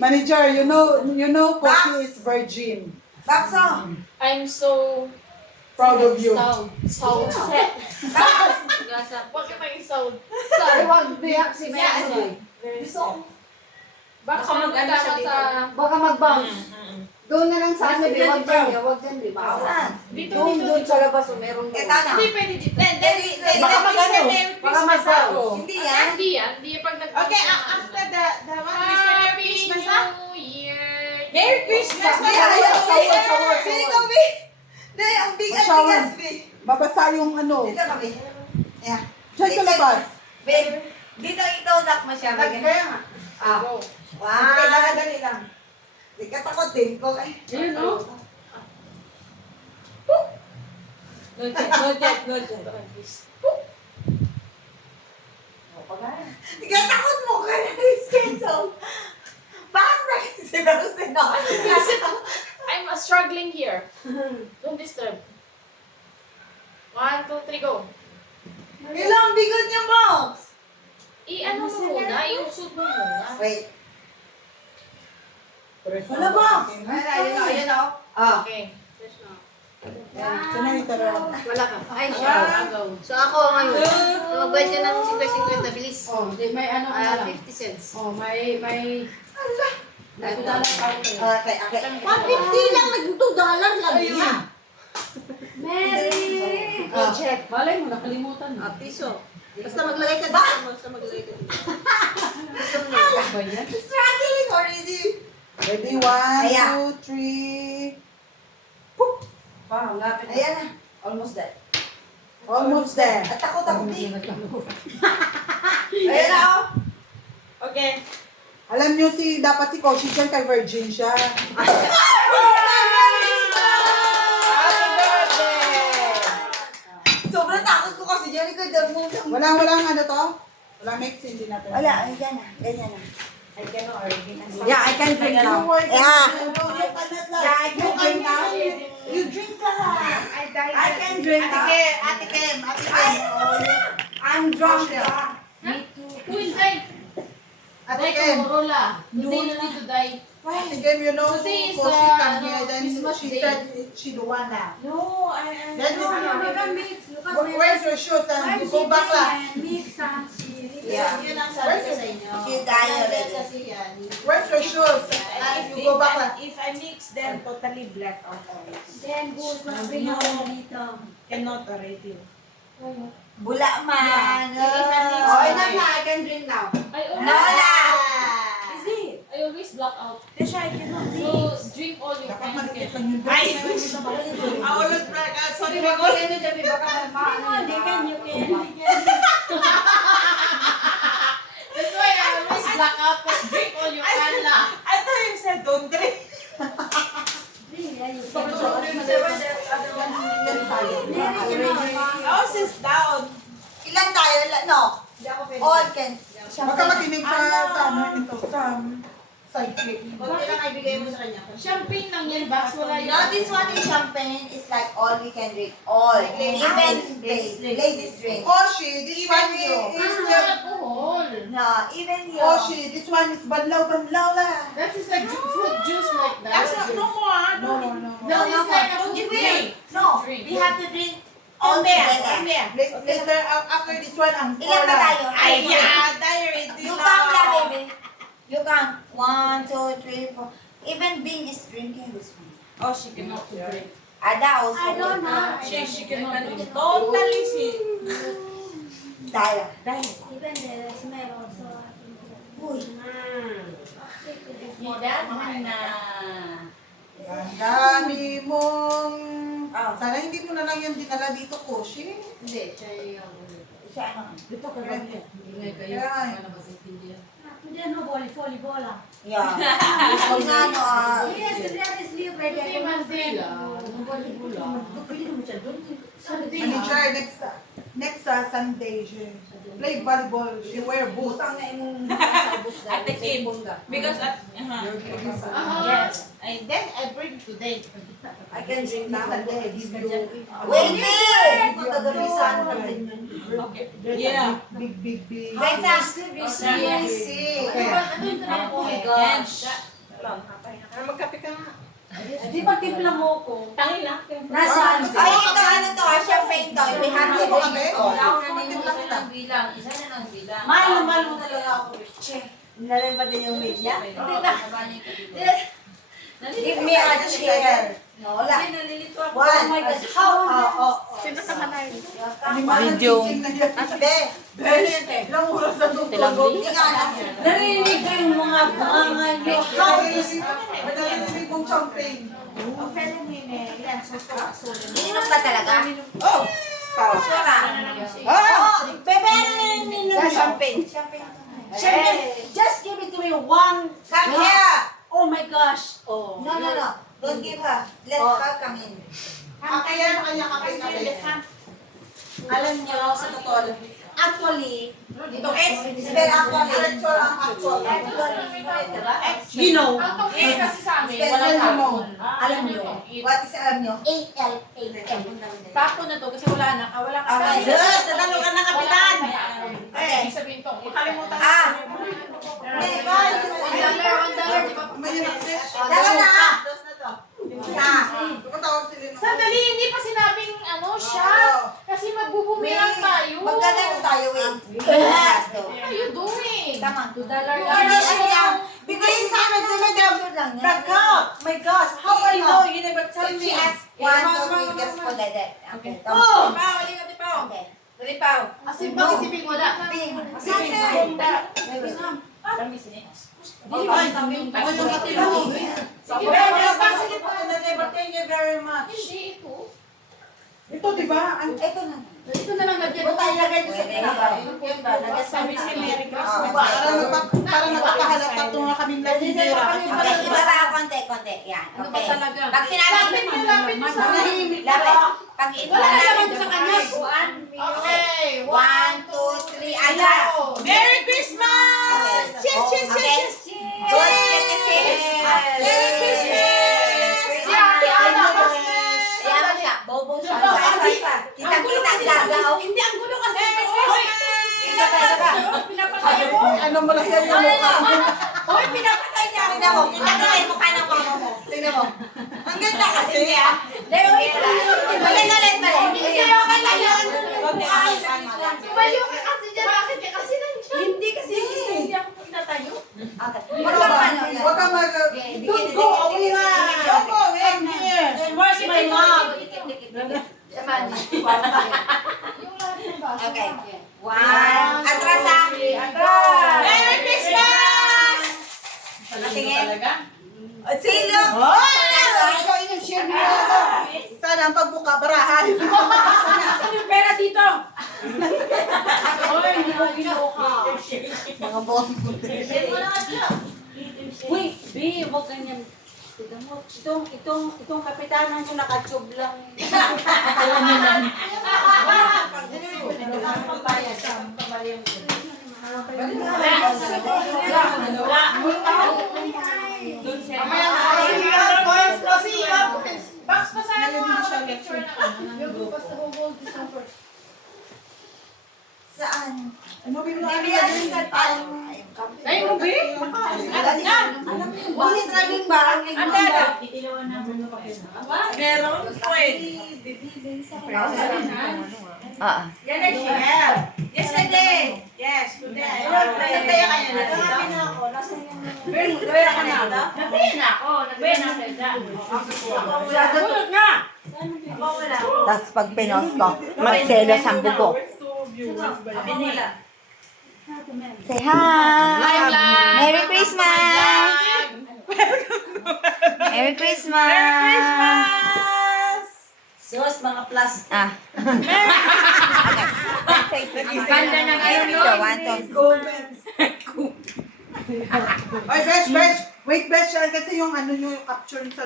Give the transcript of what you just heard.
Manager, you know, Koshi is virgin. Bakso! I'm so Proud of you. sound. Bakit may sound? Ay, wag biyak si Messi. Baka mag-ano siya sa... Baka mag-bounce. Doon na lang sa ano, wag dyan, di ba? Saan? Doon sa labas, merong doon. Ito na. Hindi pwede dito. Baka mag-ano? Baka mag-bounce. Hindi yan. Hindi yan. Hindi yan pag nag- Okay, after the one, we Happy celebrate Christmas, ha? New Year! Merry Christmas! Ay, ayaw ko yun. Sino ko, Bi? Dahil ang bigat Shower. bigas, Bi. Babasa yung ano. Dito ka, Bi. Ayan. Diyan sa labas. Bi, dito itodak mo siya. Bi. Kaya nga. Ah. Go. Okay, dali lang. Di ka takot din ko. Ayun, no? No jet. Di ka takot mo ka na Kenzo. Bakit na sino? I'm struggling here. Don't disturb. 1, 2, 3, go. Ilang bigot niya, box? I-ano mo muna, yung suit mo muna. Wait. Wala, box? Ayun o. Ah. Okay. Sinarita raw. Wala ka. Ay, siya. So ako ngayon. So magbayad ka ng 50-50, bilis. Oh, di may ano ka lang. 50 cents. Oh, may nagdala pa ako. Okay. 150 lang, $2 lang yan. Mary! Ah. Check. Malay mo, nakalimutan mo. Piso. Basta maglagay ka dito. Basta maglagay ka dito. Ano ba yan? Struggling already. Ready? 1, Ayan. 2, 3. Parang lapit. Ayan na. Almost there. Almost there. At takot ako din. Ayan na o. Okay. Alam nyo dapat si Koshi dyan kay virgin siya. Happy birthday! Sobrang takot ko kasi dyan. Ikaw damo. Walang ano to? Walang mix, hindi natin. Wala. Ayan na. Ganyan na. I can already. Yeah, I can drink now. Yeah. Yeah, I can drink now. You drink ka lang. I can drink now. Ate Kim. I'm drunk now. Who will die? Ate Die Ken, tomorrow la. Today you need to die. Ate Ken, you know, Today is, Koshi come here, then Christmas she Day. said she the one now. No, Then where's your shoes and you go back lah? Yeah. Yun ang sabi ko sa inyo. She died already. Kasi yan. Where's your shoes? And you go back lah. If I mix them, totally black out oil. Bring Cannot already. Bula man. Oh, enough na. I can drink now. I always, Wala. Is it? I always black out. Desha, I cannot So, drink all you Dapat can. maliit lang yung Ay! dress. Ulot black out. Sorry, Baka Bako. ano dyan, baka maano. That's why I always black out. But drink all you can la. I thought you said don't drink. Oh, sis down. Ilan tayo? No. All can. Huwag ka makinig sa ano nito, sa side clip. Konti lang ibigay mo sa kanya. Champagne lang yan, box. Wala No, this one is champagne. It's like all we can drink. All. Even ladies drink. Koshi, this one is It's not alcohol. No, even you. Koshi, this one is banlaw lah. That is like fruit juice like that. That's not no more. No. No, it's like a fruit drink. No, we have to drink all together. Later, after this one, ang Ilan ba tayo? Ay, yeah, diary. You count lang, baby. You count. 1, 2, 3, 4. Even Bing is drinking this one. Oh, she cannot drink. Ada also. I don't know. She cannot drink. Totally she. Daya. Dahil. Even the smell also. Uy. Ang dami mong... Sana hindi mo na lang yung dinala dito, Koshi. Hindi, siya yung... Siya ano? Dito ka ba niya? Ingay kayo. Kaya, Paano magsitindihan? Hindi, no, volleyball. Yeah. Kung ano, Yes, that is libre. Hindi man sila. Volleyball lang. Manager, next Sunday, she play volleyball, she wear boots. Ate Kim. Because at... Yes. And then I bring today. I can drink now. Sunday, give you... Wait, wait! Magagamisan. Okay. Yeah. Big. Guys, Easy. Okay. Oh my gosh. Magkape ka nga. Di ba timpla mo ko? Tangin na. Nasaan? Ay, ito, ano to? Champagne to. We have to Ano ba drink kami? ito. Mahal mo talaga ako. Che. Narin ba din yung weight niya? Give me a chair. No, wala. Oh my God. How? Video. Be, Ilang oras na doon? hindi nga alam. Narinig ko yung mga bunganga niyo. How is... Madali kong champagne. Ininom ka talaga? Oh! Para. Sura. Ah! Bebe, ininom champagne. Champagne. Just give it to me one. Come here. Oh my gosh. Oh. No. Don't give her. Let her come in. Kaya na kanya kape. Alam niyo, sa totoo lang. Actually, It's very actually. you know, kasi sa amin, Wala Ano ka. mo? alam niyo, What is alam nyo? A-L-A-M. tapo na to kasi wala na. Wala ka Okay. Yes, nadalo ka na kapitan. Ibig sabihin to, makalimutan Ah. Hey, guys, $1, di ba? May access. Dala na. Sa. Tumatawag si Lino. Sandali, hindi pa sinabing ano siya. Kasi magbubumirang tayo. Magkano tayo, wait. What are you doing? Tama. $2 Hindi, ano yan? Bigay sa amin, picture lang yan. My gosh, how I know? You never tell She me. asked 1, 2, 3, just for that. Okay. Oh! Okay. Tulipaw. Kasi bakit si Bing wala? Ping. Si Bing Thank you very much. Hindi ito. Ito, di ba? Ito na. Ito na lang Ito tayo lagay ko sa pinabaw. Sabi si Merry Christmas. Parang nagpapahalata ito nga kaming lasindera. Okay, ibaba konti. Yan. Ano ba Okay. talaga? Pag sinabi Lapit niyo sa lapit. Pag ito Wala na naman sa kanya. Okay. 1, 2, 3, alas. Merry Christmas! Cheers, cheers, cheers, cheers! Good, Merry Christmas! Si Ate Ana, Kaya mo siya, bobo siya. Kita-kita sila. Hindi, ang gulo kasi. Isa pa. Ano mo lang yan yung mukha mo? Hoy, pinapatay niya. Tingnan mo. Kita yung mukha ng mama mo. Tingnan mo. Ang ganda kasi niya. Balik. Hindi kayo kailangan. Okay. Tumayo ka kasi dyan. Bakit ka kasi nandiyan? Hindi kasi hindi ako pinatayo. Huwag kang ano. Huwag kang mag... Don't go away na! Don't go away! I'm here! Where's my mom? Okay. 1. Atras ah. Merry Christmas! Patingin. Silo. Ito yung share mo na ito. Sana ang pagbuka, barahan. Saan yung pera dito? Oy, hindi mo kinuha. Mga boss mo. Uy, B, huwag ganyan. Tignan mo, itong kapitanan nyo nakatube lang. Alam nyo lang. Box pa sa ano ang picture na Saan? Ano bilang Bibigyan sa tayo. Ay, mo ba? Ulit training ba? Ang ligman ba? Meron? Pwede. Yan ay share. Yesterday. Yes, today. Santay kayo na. Nakabi na ako. Nasaan yung... Nagpera ka na. Tulog na! Tapos pag pinos ko, magselos ang bubok. Say hi! Merry Christmas! Merry Christmas! Sus, mga plastic. Ah. Banda na kayo, no? Ay, best. Wait, best. Kasi yung ano yung capture sa